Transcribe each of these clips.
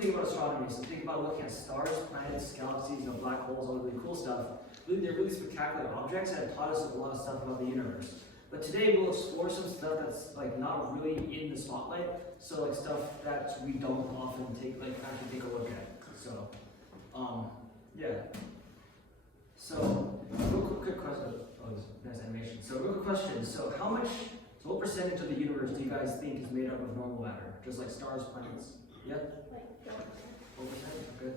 think about astronomy, so think about looking at stars, planets, galaxies, black holes, all the really cool stuff. Really, they're really spectacular objects that have taught us a lot of stuff about the universe. But today we'll explore some stuff that's like not really in the spotlight, so like stuff that we don't often actually take a look at. So, yeah. So, real quick question. Oh, nice animation. So, real quick question. So, what percentage of the universe do you guys think is made up of normal matter? Just like stars, planets? Yeah? Like 4%. 4%? Okay.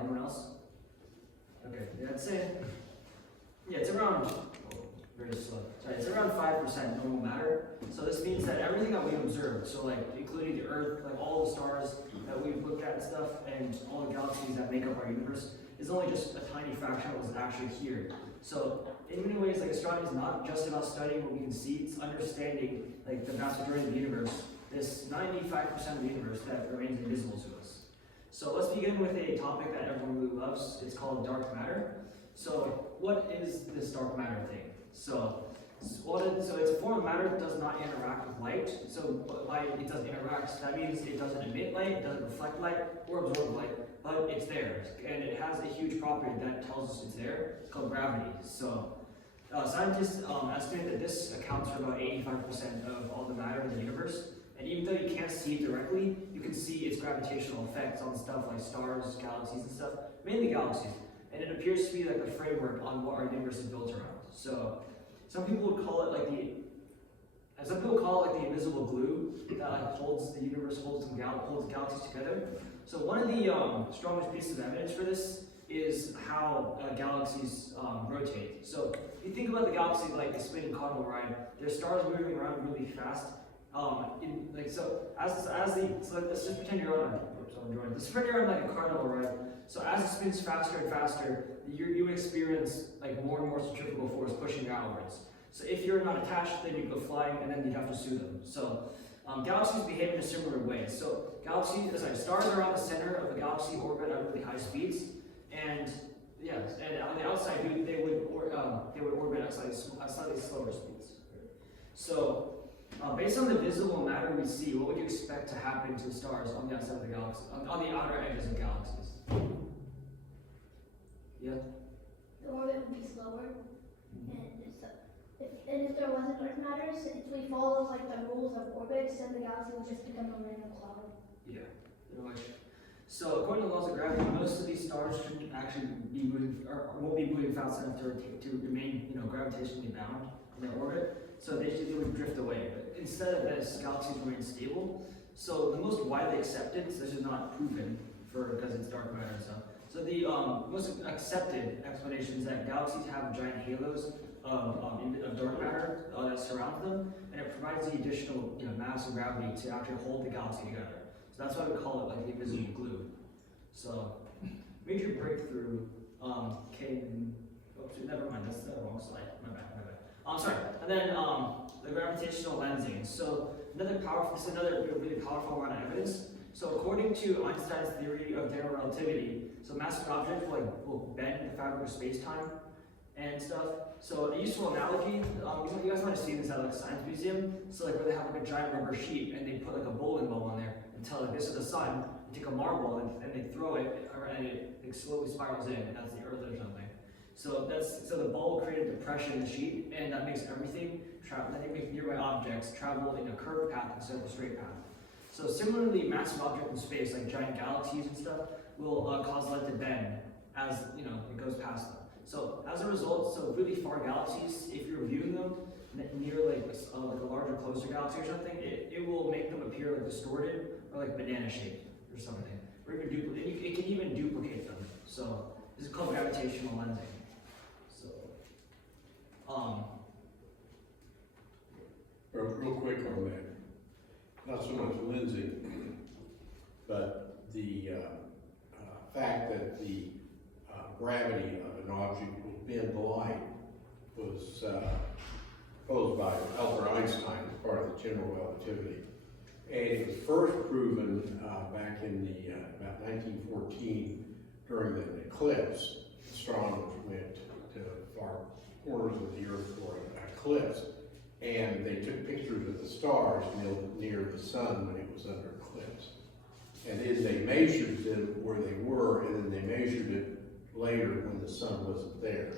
Anyone else? Okay, yeah, I'd say, yeah, it's around, very slow. Sorry, it's around 5% normal matter. So this means that everything that we've observed, so like including the Earth, like all the stars that we've looked at and stuff, and all the galaxies that make up our universe, is only just a tiny fraction of what's actually here. So in many ways, like astronomy is not just about studying what we can see, it's understanding like the vast majority of the universe, this 95% of the universe that remains invisible to us. So let's begin with a topic that everyone really loves. It's called dark matter. So what is this dark matter thing? So it's a form of matter that does not interact with light. So light, it doesn't interact. That means it doesn't emit light, it doesn't reflect light, or absorb light, but it's there. And it has a huge property that tells us it's there. It's called gravity. So scientists estimate that this accounts for about 85% of all the matter in the universe. And even though you can't see it directly, you can see its gravitational effects on stuff like stars, galaxies, and stuff, mainly galaxies. And it appears to be like the framework on what our universe is built around. So some people would call it like the invisible glue that like holds the universe, holds galaxies together. So one of the strongest pieces of evidence for this is how galaxies rotate. So if you think about the galaxy like a spinning carnival ride, there's stars moving around really fast. Let's just pretend you're on let's pretend you're on like a carnival ride. So as it spins faster and faster, you experience like more and more centrifugal force pushing you outwards. So if you're not attached, then you go flying, and then you'd have to sue them. So galaxies behave in a similar way. So stars are on the center of the galaxy orbit at really high speeds, and on the outside they would orbit at slightly slower speeds. So based on the visible matter we see, what would you expect to happen to stars on the outside of the galaxy, on the outer edges of galaxies? Yeah? The orbit would be slower, and if there wasn't dark matter, if we follow like the rules of orbits, then the galaxy would just become a random cloud. Yeah, pretty much. So according to the laws of gravity, most of these stars shouldn't actually be moving, or won't be moving fast enough to remain, gravitationally bound in their orbit. So they would drift away. But instead of this, galaxies remain stable. So the most widely accepted, so this is not proven because it's dark matter and stuff. So the most accepted explanation is that galaxies have giant halos of dark matter that surround them, and it provides the additional mass and gravity to actually hold the galaxy together. So that's why we call it like the invisible glue. So major breakthrough never mind, that's the wrong slide. My bad. Sorry. And then the gravitational lensing. So another really powerful amount of evidence. So according to Einstein's theory of general relativity, so massive objects will bend the fabric of space-time and stuff. So a useful analogy, you guys might have seen this at like a science museum. So like where they have like a giant rubber sheet and they put like a bowling ball on there and tell like this is the sun. They take a marble and they throw it and it slowly spirals in, and that's the Earth or something. So the ball will create a depression in the sheet, and that makes everything travel. That makes nearby objects travel in a curved path instead of a straight path. So similarly, massive objects in space, like giant galaxies and stuff, will cause light to bend as it goes past them. So as a result, really far galaxies, if you're viewing them near like a larger, closer galaxy or something, it will make them appear like distorted or like banana shaped or something. Or even it can even duplicate them. So this is called gravitational lensing. Real quick on that, not so much lensing, but the fact that the gravity of an object will bend light was proposed by Albert Einstein as part of the general relativity. And it was first proven back in about 1914 during an eclipse. Astronomers went to far corners of the Earth for an eclipse, and they took pictures of the stars near the sun when it was under eclipse. And then they measured them where they were, and then they measured it later when the sun wasn't there.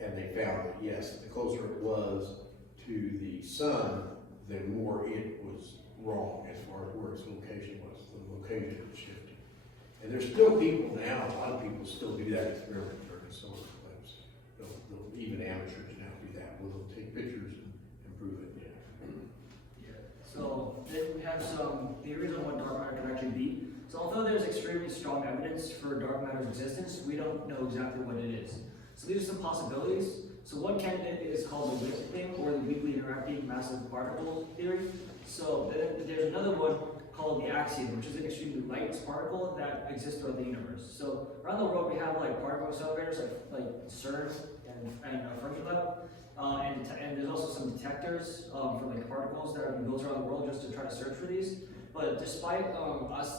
And they found that, yes, the closer it was to the sun, the more it was wrong as far as where its location was. The location was shifting. And there's still people now, a lot of people still do that experiment during the solar eclipse. Even amateurs now do that, where they'll take pictures and prove it. Yeah. So then we have some theories on what dark matter can actually be. So although there's extremely strong evidence for dark matter's existence, we don't know exactly what it is. So these are some possibilities. So one candidate is called the WIP thing, or the weakly interacting massive particle theory. So then there's another one called the axion, which is an extremely light particle that exists throughout the universe. So around the world we have like particle accelerators like CERN and Fermilab. And there's also some detectors for like particles that are being built around the world just to try to search for these. But despite us,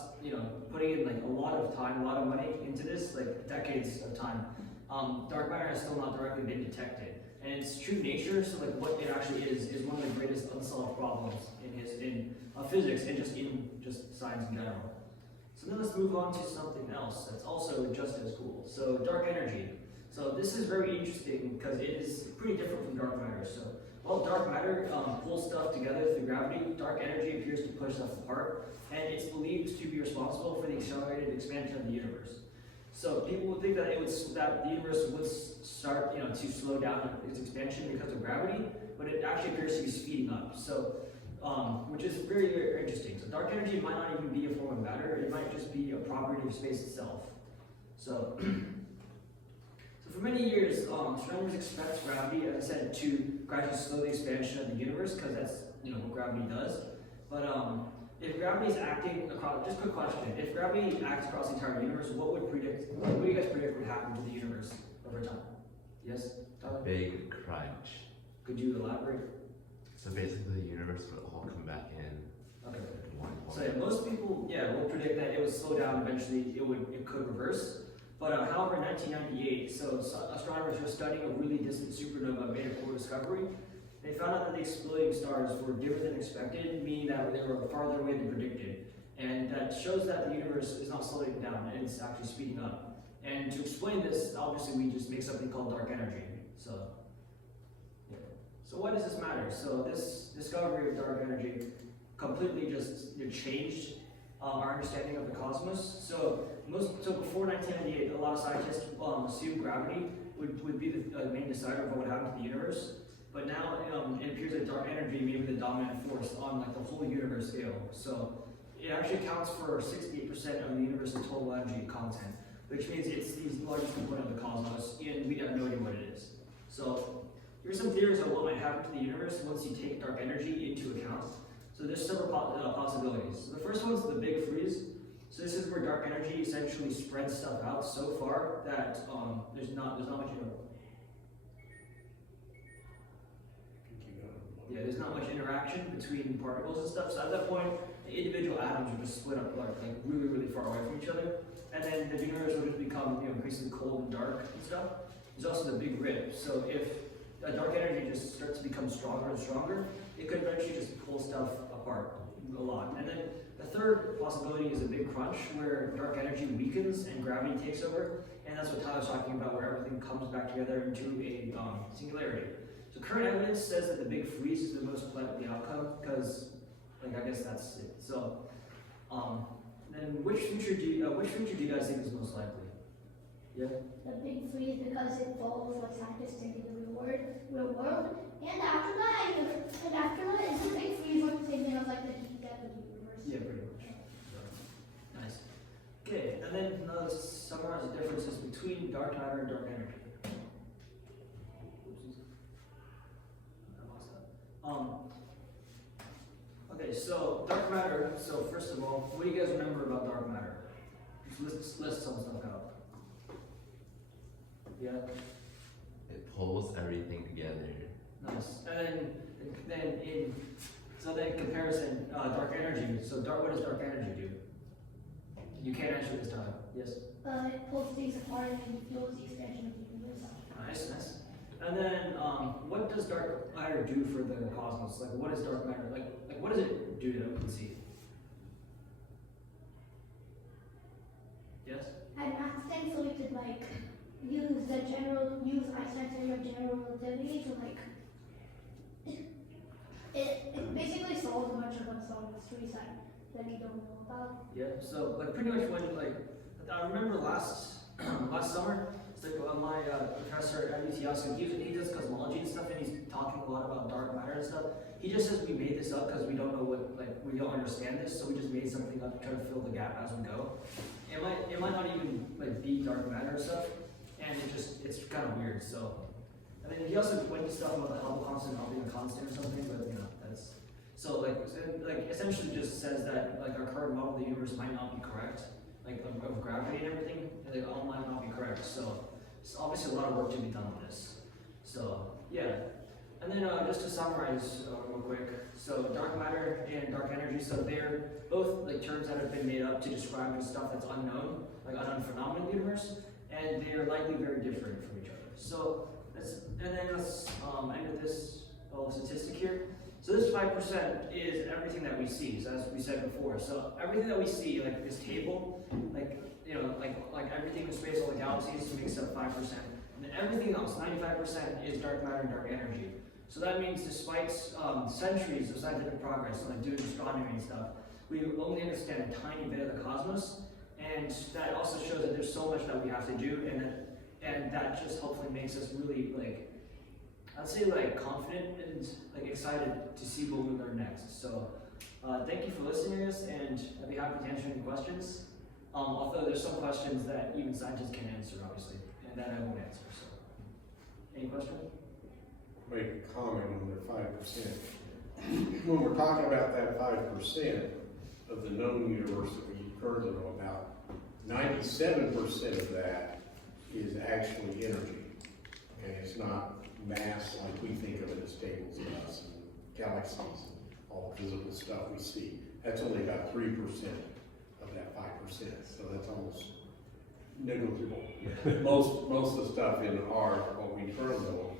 putting in like a lot of time, a lot of money into this, like decades of time, dark matter has still not directly been detected. And its true nature, so like what it actually is one of the greatest unsolved problems in physics and just in science in general. So then let's move on to something else that's also just as cool. So dark energy. So this is very interesting because it is pretty different from dark matter. So while dark matter pulls stuff together through gravity, dark energy appears to push stuff apart, and it's believed to be responsible for the accelerated expansion of the universe. So people would think that the universe would start, to slow down its expansion because of gravity, but it actually appears to be speeding up. So, which is very, very interesting. So dark energy might not even be a form of matter; it might just be a property of space itself. So, for many years, astronomers expect gravity, as I said, to gradually slow the expansion of the universe, because that's what gravity does. But if gravity is acting across, just quick question, if gravity acts across the entire universe, what do you guys predict would happen to the universe over time? Yes, Tyler? Big crunch. Could you elaborate? So basically the universe would all come back in Okay. at one point. So most people, will predict that it would slow down eventually. It could reverse. But however, in 1998, so astronomers were studying a really distant supernova made a cool discovery. They found out that the exploding stars were dimmer than expected, meaning that they were farther away than predicted. And that shows that the universe is not slowing down, and it's actually speeding up. And to explain this, obviously we just make something called dark energy. So what does this matter? So this discovery of dark energy completely just changed our understanding of the cosmos. So before 1998, a lot of scientists assumed gravity would be the main decider of what would happen to the universe. But now it appears that dark energy may be the dominant force on like the whole universe scale. So it actually accounts for 68% of the universe's total energy content, which means it's the largest component of the cosmos, and we have no idea what it is. So here's some theories of what might happen to the universe once you take dark energy into account. So there's several possibilities. So the first one's the big freeze. So this is where dark energy essentially spreads stuff out so far that there's not much. There's not much interaction between particles and stuff. So at that point, the individual atoms would just split up like really, really far away from each other, and then the universe would just become increasingly cold and dark and stuff. There's also the big rip. So if dark energy just starts to become stronger and stronger, it could eventually just pull stuff apart a lot. And then the third possibility is a big crunch where dark energy weakens and gravity takes over, and that's what Tyler's talking about, where everything comes back together into a singularity. So current evidence says that the big freeze is the most likely outcome, because I guess that's it. So then which future do you guys think is most likely? Yeah. The big freeze, because it follows what scientists think in the real world. And after that is the big freeze, what the same thing as like the deep depth of the universe. Yeah, pretty much. So, nice. Okay, and then let's summarize the differences between dark matter and dark energy. Okay, so dark matter. So first of all, what do you guys remember about dark matter? Let's list some stuff out. Yeah. It pulls everything together. Nice. And then in comparison, dark energy. So what does dark energy do? You can't answer this time. Yes. It pulls things apart and fuels the expansion of the universe. Nice. And then, what does dark matter do for the cosmos? Like, what is dark matter? Like, what does it do that we can see? Yes? Had math thing so we could like use Einstein's theory of general relativity to like it basically solves a bunch of unsolved mysteries that we don't know about. Yeah, so like pretty much when like, I remember last summer, it's like my professor at UT Austin, he does cosmology and stuff, and he's talking a lot about dark matter and stuff. He just says we made this up because we don't know we don't understand this, so we just made something up to try to fill the gap as we go. It might not even like be dark matter and stuff, and it's kind of weird. So, and then he also went into stuff about the Hubble constant not being a constant or something, but you know that's so like essentially just says that like our current model of the universe might not be correct, like of gravity and everything, and they all might not be correct. So it's obviously a lot of work to be done on this. So yeah. And then just to summarize real quick, so dark matter and dark energy, so they're both like terms that have been made up to describe stuff that's unknown, like unknown phenomena in the universe, and they're likely very different from each other. So let's end with this little statistic here. So this 5% is everything that we see, so as we said before. So everything that we see, like this table, like you know, like everything in space, all the galaxies makes up 5%. And then everything else, 95%, is dark matter and dark energy. So that means despite centuries of scientific progress, like doing astronomy and stuff, we only understand a tiny bit of the cosmos, and that also shows that there's so much that we have to do, and that just hopefully makes us really like, I'd say like confident and like excited to see what we learn next. So thank you for listening to this, and I'd be happy to answer any questions. Although there's some questions that even scientists can answer, obviously, and that I won't answer. So, any questions? Make a comment on the 5%. When we're talking about that 5% of the known universe that we currently know about, 97% of that is actually energy. And it's not mass like we think of it as tables of dust and galaxies and all the physical stuff we see. That's only about 3% of that 5%. So that's almost negligible. Most of the stuff in what we currently know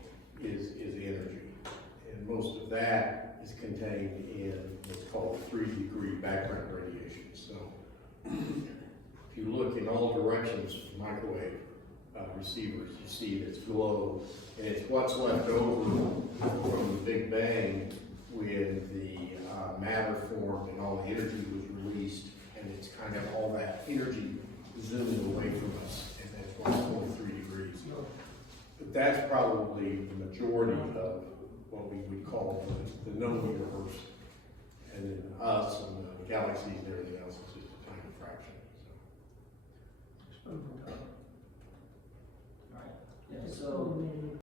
is energy. And most of that is contained in what's called 3-degree background radiation. So if you look in all directions from microwave receivers, you see this glow, and it's what's left over from the Big Bang when the matter formed and all the energy was released, and it's kind of all that energy zooming away from us, and that's why it's only 3 degrees. But that's probably the majority of what we would call the known universe, and then us and the galaxies and everything else is just a tiny fraction. All right. Yeah. So.